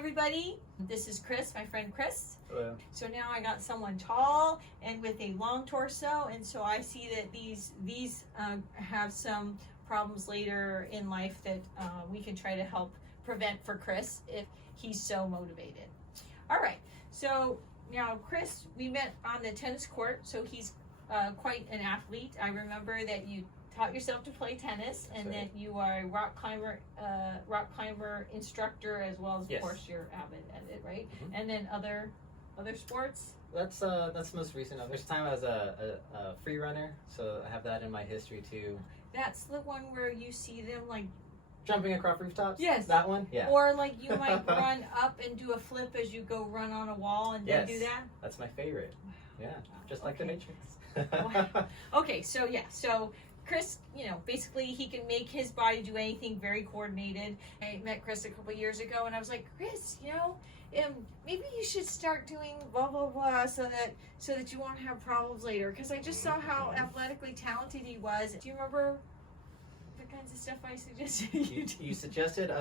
everybody. This is Chris, my friend Chris. Hello. So now I got someone tall and with a long torso, and so I see that these have some problems later in life that we can try to help prevent for Chris if he's so motivated. All right, so now Chris, we met on the tennis court, so he's quite an athlete. I remember that you taught yourself to play tennis, and That's right. that you are a rock climber instructor, as well as Yes. of course you're avid at it, right? Mhm. And then other sports. That's most recent. There's time I was a Freerunner, so I have that in my history too. That's the one where you see them like, Jumping across rooftops? Yes. That one? Yeah. or like you might run up and do a flip as you go run on a wall and then Yes. do that. That's my favorite. Yeah. Just like the Okay. Matrix. Wow. Okay, so yeah, so Chris, basically he can make his body do anything very coordinated. I met Chris a couple years ago, and I was like, Chris, maybe you should start doing blah blah blah so that you won't have problems later. Because I just saw how athletically talented he was. Do you remember the kinds of stuff I suggested you do? You suggested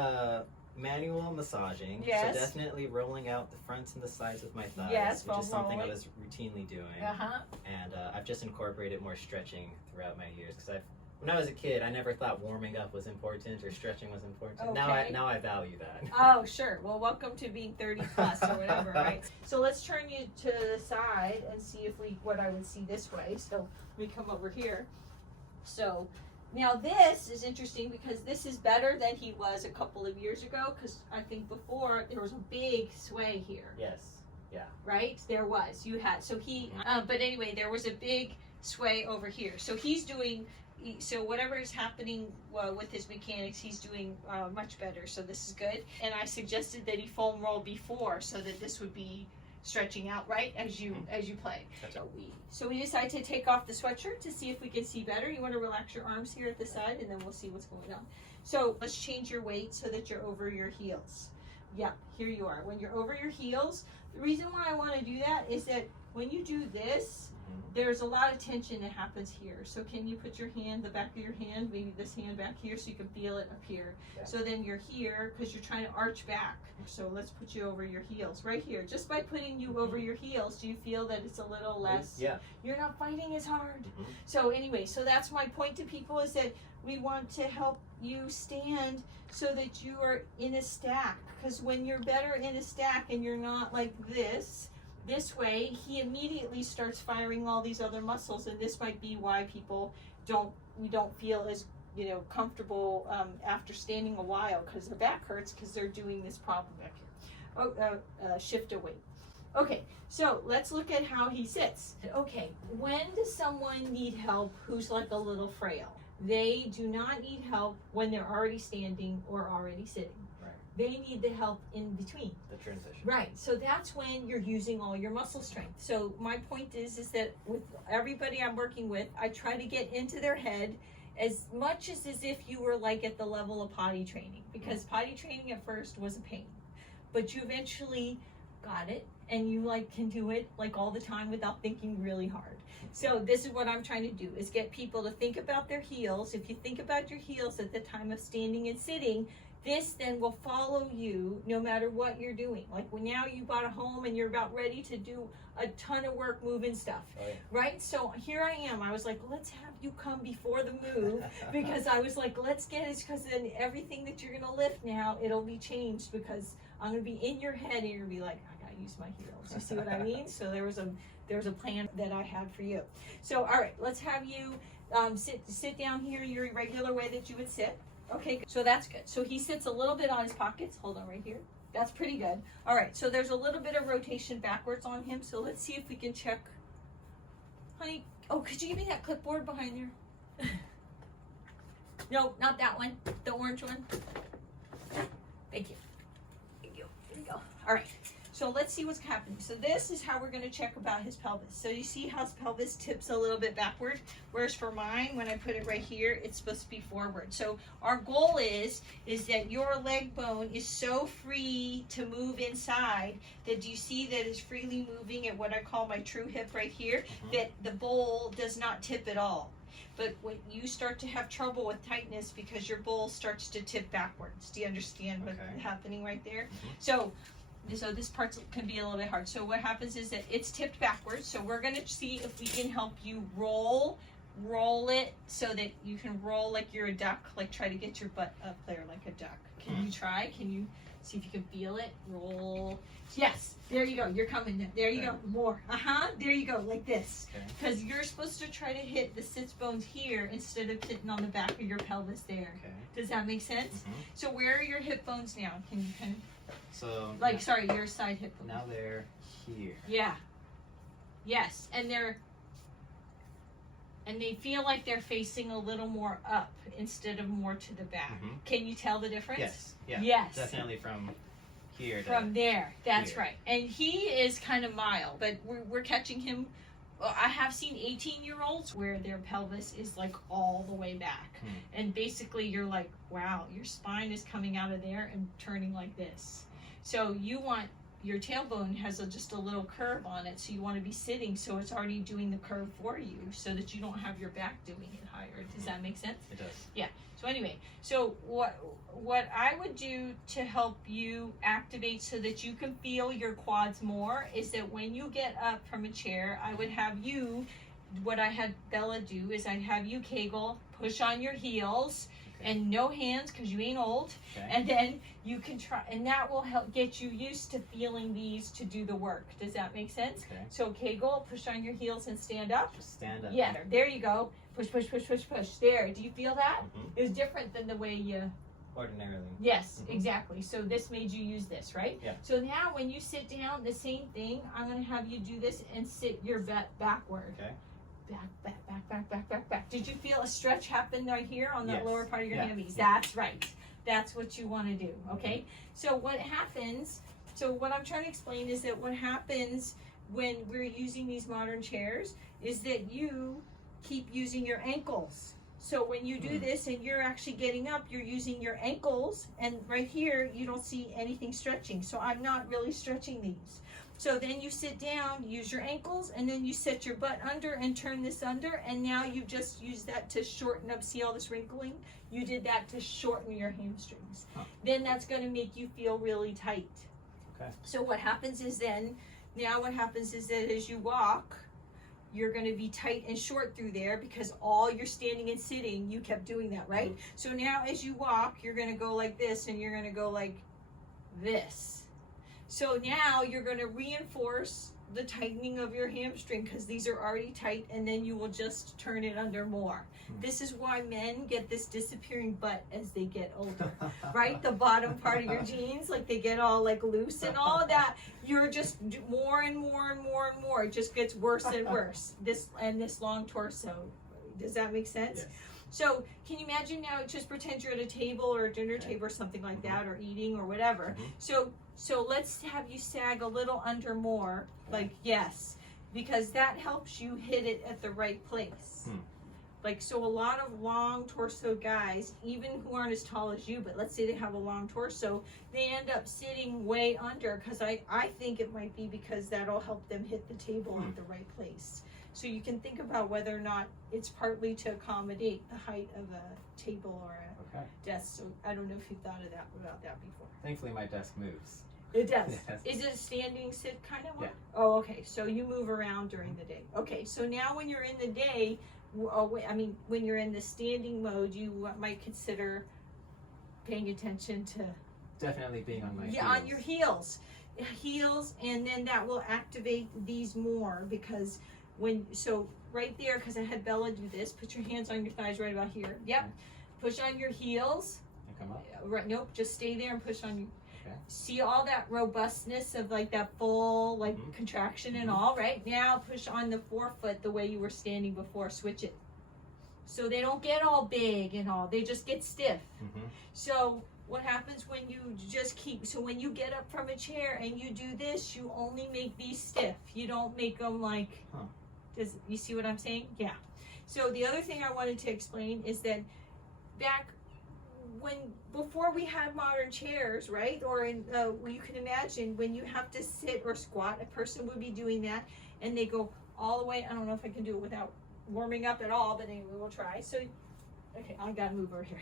manual massaging. Yes. So definitely rolling out the fronts and the sides of my thighs, Yes, which is something I rolling. was routinely doing. Uh-huh. And I've just incorporated more stretching throughout my years because when I was a kid, I never thought warming up was important or stretching was important. Okay. Now I value that. Oh, sure. Well, welcome to being 30 plus or whatever, right? So let's turn you to the side and see what I would see this way. So we come over here. So now this is interesting because this is better than he was a couple of years ago, because I think before there was a big sway here. Yes. Yeah. Right? There was. You had. So he, but anyway, there was a big sway over here. So he's doing, so whatever is happening with his mechanics, he's doing much better. So this is good. And I suggested that he foam roll before so that this would be stretching out right as you play. So we decided to take off the sweatshirt to see if we can see better. You want to relax your arms here at the side, and then we'll see what's going on. So let's change your weight so that you're over your heels. Yeah, here you are. When you're over your heels, the reason why I want to do that is that when you do this, there's a lot of tension that happens here. So can you put your hand, the back of your hand, maybe this hand back here so you can feel it up here. Yeah. So then you're here because you're trying to arch back. So let's put you over your heels right here. Just by putting you over your heels, do you feel that it's a little less? Yeah. You're not fighting as hard. So anyway, so that's my point to people, is that we want to help you stand so that you are in a stack. Because when you're better in a stack and you're not like this way, he immediately starts firing all these other muscles, and this might be why people don't feel as comfortable after standing a while, because their back hurts because they're doing this problem back here. Shift away. Okay, so let's look at how he sits. Okay, when does someone need help who's like a little frail? They do not need help when they're already standing or already sitting. Right. They need the help in between. The transition. Right, so that's when you're using all your muscle strength. So my point is that with everybody I'm working with, I try to get into their head as much as if you were like at the level of potty training, because potty training at first was a pain, but you eventually got it, and you can do it all the time without thinking really hard. So this is what I'm trying to do, is get people to think about their heels. If you think about your heels at the time of standing and sitting, this then will follow you no matter what you're doing. Like when now you bought a home and you're about ready to do a ton of work moving stuff, right? So here I am. I was like, let's have you come before the move, because I was like, let's get it, because then everything that you're gonna lift now, it'll be changed, because I'm gonna be in your head and you're gonna be like, I gotta use my heels. You see what I mean? So there was a plan that I had for you. So all right, let's have you sit down here your regular way that you would sit. Okay, so that's good. So he sits a little bit on his pockets. Hold on right here. That's pretty good. All right, so there's a little bit of rotation backwards on him. So let's see if we can check. Honey, could you give me that clipboard behind there? No, not that one. The orange one. Thank you. Thank you. There you go. All right. So let's see what's happening. So this is how we're going to check about his pelvis. So you see how his pelvis tips a little bit backward, whereas for mine, when I put it right here, it's supposed to be forward. So our goal is that your leg bone is so free to move inside that you see that it's freely moving at what I call my true hip right here, that the bowl does not tip at all. but when you start to have trouble with tightness because your bowl starts to tip backwards. Do you understand what's happening right there? So this part can be a little bit hard. So what happens is that it's tipped backwards. So we're going to see if we can help you roll it so that you can roll like you're a duck, like try to get your butt up there like a duck. Can you try? Can you see if you can feel it? Roll. Yes, there you go. You're coming. There you go. More. There you go, like this. Because you're supposed to try to hit the sits bones here instead of sitting on the back of your pelvis there. Does that make sense? So where are your hip bones now? Can you kind of, so like, sorry, your side hip bones. Now they're here. Yeah. Yes, and they feel like they're facing a little more up instead of more to the back. Can you tell the difference? Yes. Yeah. Yes. Definitely from here to from there. That's here. right. And he is kind of mild, but we're catching him. I have seen 18-year-olds where their pelvis is like all the way back. And basically you're like, wow, your spine is coming out of there and turning like this. So you want, your tailbone has just a little curve on it, so you want to be sitting so it's already doing the curve for you so that you don't have your back doing it higher. Does that make sense? It does. Yeah. So anyway, so what I would do to help you activate so that you can feel your quads more is that when you get up from a chair, I would have you, what I had Bella do is I'd have you Kegel, push on your heels, and no hands because you ain't old, and then you can try, and that will help get you used to feeling these to do the work. Does that make sense? So Kegel, push on your heels and stand up. Just stand up. Yeah, there you go. Push, push, push, push, push. There. Do you feel that? It's different than the way you ordinarily. Yes, exactly. So this made you use this, right? Yeah. So now when you sit down, the same thing. I'm going to have you do this and sit your butt backward. Back. Did you feel a stretch happen right here on the lower part of your hammies? That's right. That's what you want to do, okay? So what happens, so what I'm trying to explain is that what happens when we're using these modern chairs is that you keep using your ankles. So when you do this and you're actually getting up, you're using your ankles, and right here you don't see anything stretching. So I'm not really stretching these. So then you sit down, use your ankles, and then you set your butt under and turn this under, and now you just use that to shorten up. See all this wrinkling? You did that to shorten your hamstrings. Then that's going to make you feel really tight. So what happens is now what happens is that as you walk, you're going to be tight and short through there because all your standing and sitting, you kept doing that, right? So now as you walk, you're going to go like this, and you're going to go like this. So now you're going to reinforce the tightening of your hamstring because these are already tight, and then you will just turn it under more. This is why men get this disappearing butt as they get older, right? The bottom part of your jeans, like they get all like loose and all of that. You're just more and more and more and more. It just gets worse and worse. This long torso. Does that make sense? Yes. So can you imagine now, just pretend you're at a table or a dinner table or something like that, or eating or whatever. So let's have you sag a little under more, like yes, because that helps you hit it at the right place. Like, so a lot of long torso guys, even who aren't as tall as you, but let's say they have a long torso, they end up sitting way under, because I think it might be because that'll help them hit the table at the right place. So you can think about whether or not it's partly to accommodate the height of a table or a desk. So I don't know if you've thought of that about that before. Thankfully, my desk moves. It does. Is it a standing sit kind of one? Yeah. Oh, okay. So you move around during the day. Okay. So now when you're in the day, when you're in the standing mode, you might consider paying attention to definitely being on my heels. On your heels, and then that will activate these more because right there, because I had Bella do this. Put your hands on your thighs right about here. Yep. Push on your heels. And come up. Right. Nope. Just stay there and push on your. See all that robustness of like that full contraction and all, right? Now push on the forefoot the way you were standing before. Switch it. So they don't get all big and all. They just get stiff. So what happens when you just so when you get up from a chair and you do this, you only make these stiff. You don't make them like, does you see what I'm saying? Yeah. So the other thing I wanted to explain is that before we had modern chairs, right? Or you can imagine when you have to sit or squat, a person would be doing that, and they go all the way. I don't know if I can do it without warming up at all, but anyway, we'll try. So, okay, I gotta move over here.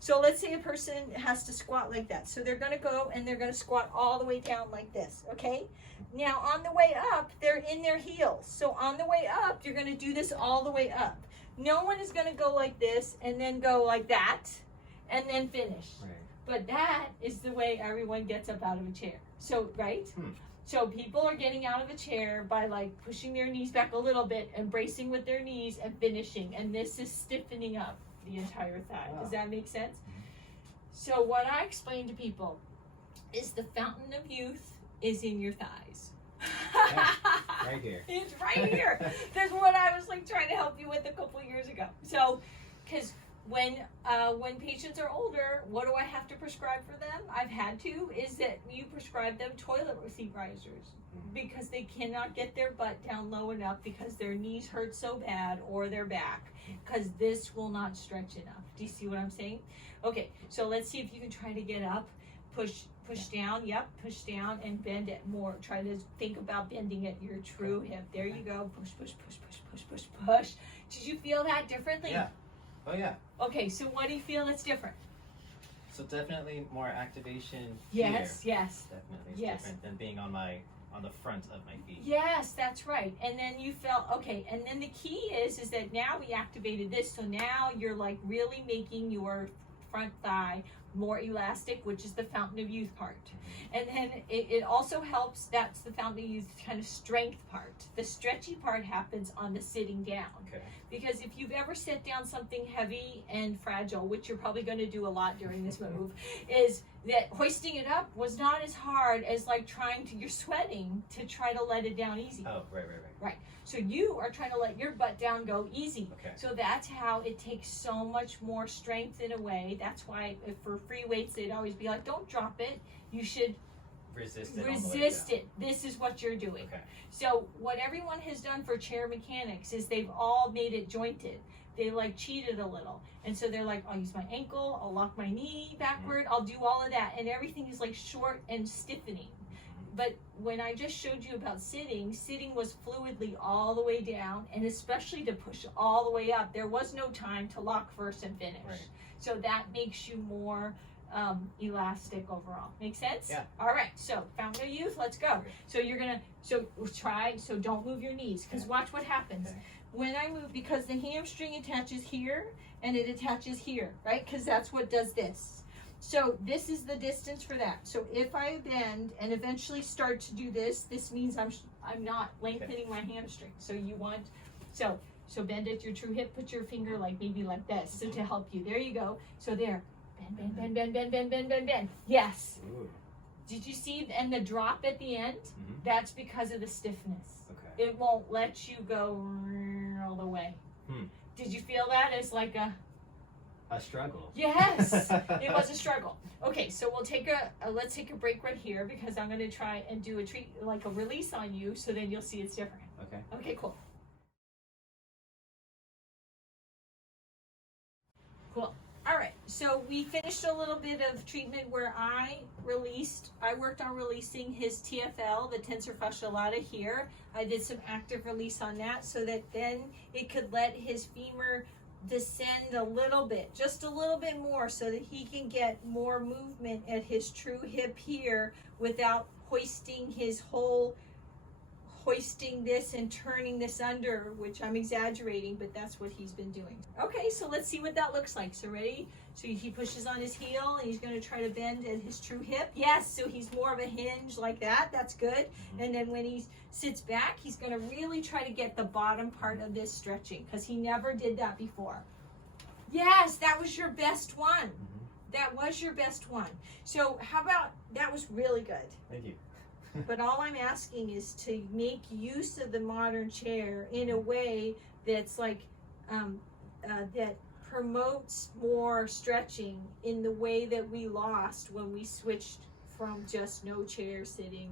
So let's say a person has to squat like that. So they're gonna go and they're gonna squat all the way down like this, okay? Now on the way up, they're in their heels. So on the way up, you're gonna do this all the way up. No one is gonna go like this and then go like that and then finish. Right. But that is the way everyone gets up out of a chair. So, right? So people are getting out of a chair by like pushing their knees back a little bit and bracing with their knees and finishing. And this is stiffening up the entire thigh. Wow. Does that make sense? So what I explain to people is the fountain of youth is in your thighs. Yeah, right here. It's right here. That's what I was like trying to help you with a couple years ago. So, because when patients are older, what do I have to prescribe for them? I've had to, is that you prescribe them toilet seat risers because they cannot get their butt down low enough because their knees hurt so bad or their back, because this will not stretch enough. Do you see what I'm saying? Okay, so let's see if you can try to get up, push down, yep, push down and bend it more. Try to think about bending at your true hip. There you go. Push, push, push, push, push, push, push. Did you feel that differently? Yeah. Oh yeah. Okay, so what do you feel that's different? So definitely more activation Yes, here. yes. Definitely is Yes. different than being on the front of my feet. Yes, that's right. And then you felt, okay, and then the key is that now we activated this, so now you're like really making your front thigh more elastic, which is the fountain of youth part. And then it also helps, that's the fountain of youth kind of strength part. The stretchy part happens on the sitting down. Okay. Because if you've ever set down something heavy and fragile, which you're probably going to do a lot during this move, is that hoisting it up was not as hard as like you're sweating to try to let it down easy. Oh, right. Right. So you are trying to let your butt down go easy. Okay. So that's how it takes so much more strength in a way. That's why if for free weights, they'd always be like, don't drop it. You should Resist it. resist it. This is what you're doing. Okay. So what everyone has done for chair mechanics is they've all made it jointed. They like cheated a little. And so they're like, I'll use my ankle, I'll lock my knee backward, I'll do all of that. And everything is like short and stiffening. But when I just showed you about sitting was fluidly all the way down, and especially to push all the way up. There was no time to lock first and finish. Right. So that makes you more elastic overall. Make sense? Yeah. All right, so fountain of youth, let's go. Okay. So you're gonna, so don't move your knees, because Okay. watch what happens. Okay. When I move, because the hamstring attaches here, and it attaches here, right? Because that's what does this. So this is the distance for that. So if I bend and eventually start to do this, this means I'm not lengthening my hamstring. So you want, so bend at your true hip, put your finger like maybe like this, so to help you. There you go. So there, bend, bend, bend, bend, bend, bend, bend, bend. Yes. Ooh. Did you see? And the drop at the end, that's because of the stiffness. Okay. It won't let you go all the way. Did you feel that as like a struggle? Yes, it was a struggle. Okay, so we'll take let's take a break right here, because I'm going to try and do a release on you, so then you'll see it's different. Okay. Okay, cool. Cool. All right, so we finished a little bit of treatment where I worked on releasing his TFL, the tensor fascia lata here. I did some active release on that so that then it could let his femur descend a little bit, just a little bit more, so that he can get more movement at his true hip here without hoisting this and turning this under, which I'm exaggerating, but that's what he's been doing. Okay, so let's see what that looks like. So ready? So he pushes on his heel and he's going to try to bend at his true hip. Yes, so he's more of a hinge like that. That's good. And then when he sits back, he's going to really try to get the bottom part of this stretching, because he never did that before. Yes, that was your best one. That was your best one. So how about, that was really good. Thank you. But all I'm asking is to make use of the modern chair in a way that's like, that promotes more stretching in the way that we lost when we switched from just no chair sitting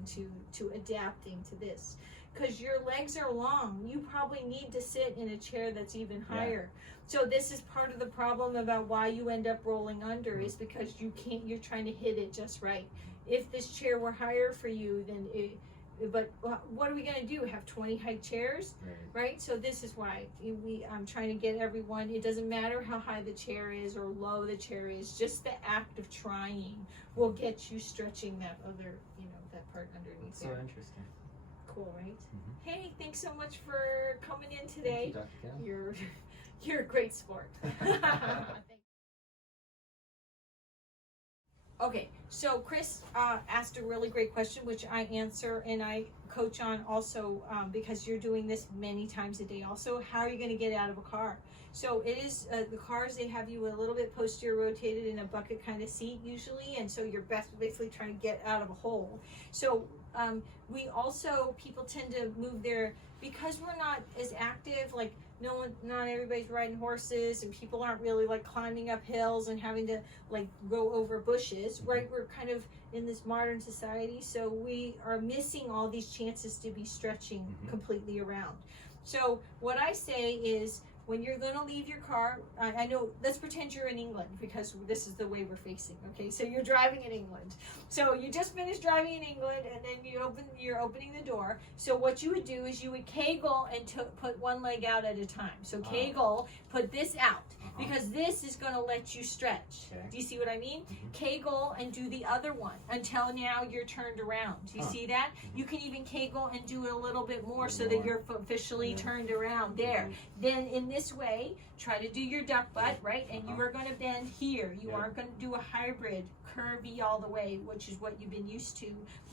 to adapting to this. Because your legs are long, you probably need to sit in a chair that's even higher. So this is part of the problem about why you end up rolling under, is because you're trying to hit it just right. If this chair were higher for you, then but what are we going to do? Have 20 high chairs, Right. right? So this is why I'm trying to get everyone, it doesn't matter how high the chair is or low the chair is, just the act of trying will get you stretching that other, that part underneath So there. interesting. Cool, right? Mhm. Hey, thanks so much for coming in today. Thank you, Dr. Kim. You're a great sport. Okay, so Chris asked a really great question, which I answer and I coach on also because you're doing this many times a day. Also, how are you going to get out of a car? So it is the cars, they have you a little bit posterior rotated in a bucket kind of seat usually, and so you're basically trying to get out of a hole. So we also, people tend to move their, because we're not as active, like not everybody's riding horses and people aren't really like climbing up hills and having to like go over bushes, right? We're kind of in this modern society, so we are missing all these chances to be stretching completely around. So what I say is, when you're going to leave your car, I know, let's pretend you're in England because this is the way we're facing, okay? So you're driving in England. So you just finished driving in England and then you're opening the door. So what you would do is you would kegel and put one leg out at a time. So kegel, put this out because this is going to let you stretch. Okay. Do you see what I mean? Kegel and do the other one until now you're turned around. Do you see that? You can even kegel and do it a little bit more so that you're officially turned around there. Then in this way, try to do your duck butt, right? And you are going to bend here. You aren't going to do a hybrid, curvy all the way, which is what you've been used to.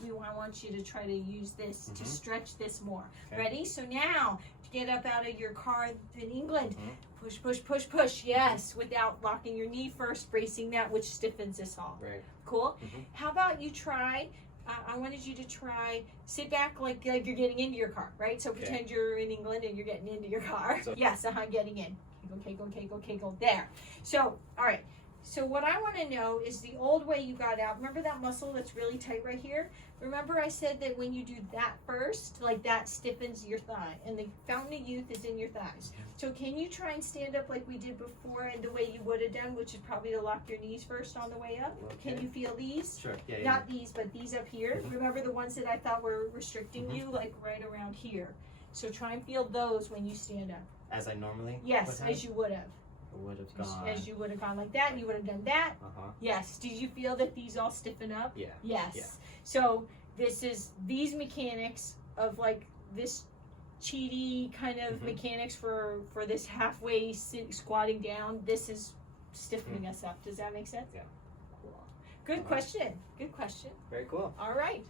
I want you to try to use this to stretch this more. Okay. Ready? So now, to get up out of your car in England, push, push, push, push. Yes, without locking your knee first, bracing that, which stiffens us all. Right. Cool? How about you try, I wanted you to try, sit back like you're getting into your car, right? So pretend you're in England and you're getting into your car. So, yes, getting in. Kegel, kegel, kegel, there. So, all right. So what I want to know is the old way you got out. Remember that muscle that's really tight right here? Remember I said that when you do that first, like that stiffens your thigh. And the fountain of youth is in your thighs. So can you try and stand up like we did before and the way you would have done, which is probably to lock your knees first on the way up? Okay. Can you feel these? Sure. Yeah. Not these, but these up here. Remember the ones that I thought were restricting you, like right around here. So try and feel those when you stand up. As I normally? Yes, as you would have. Would have gone. As you would have gone like that, and you would have done that. Yes. Did you feel that these all stiffen up? Yeah. Yes. Yeah. So this is these mechanics of like this cheaty kind of mechanics for this halfway squatting down. This is stiffening us up. Does that make sense? Yeah. Cool. Good question. Good question. Very cool. All right.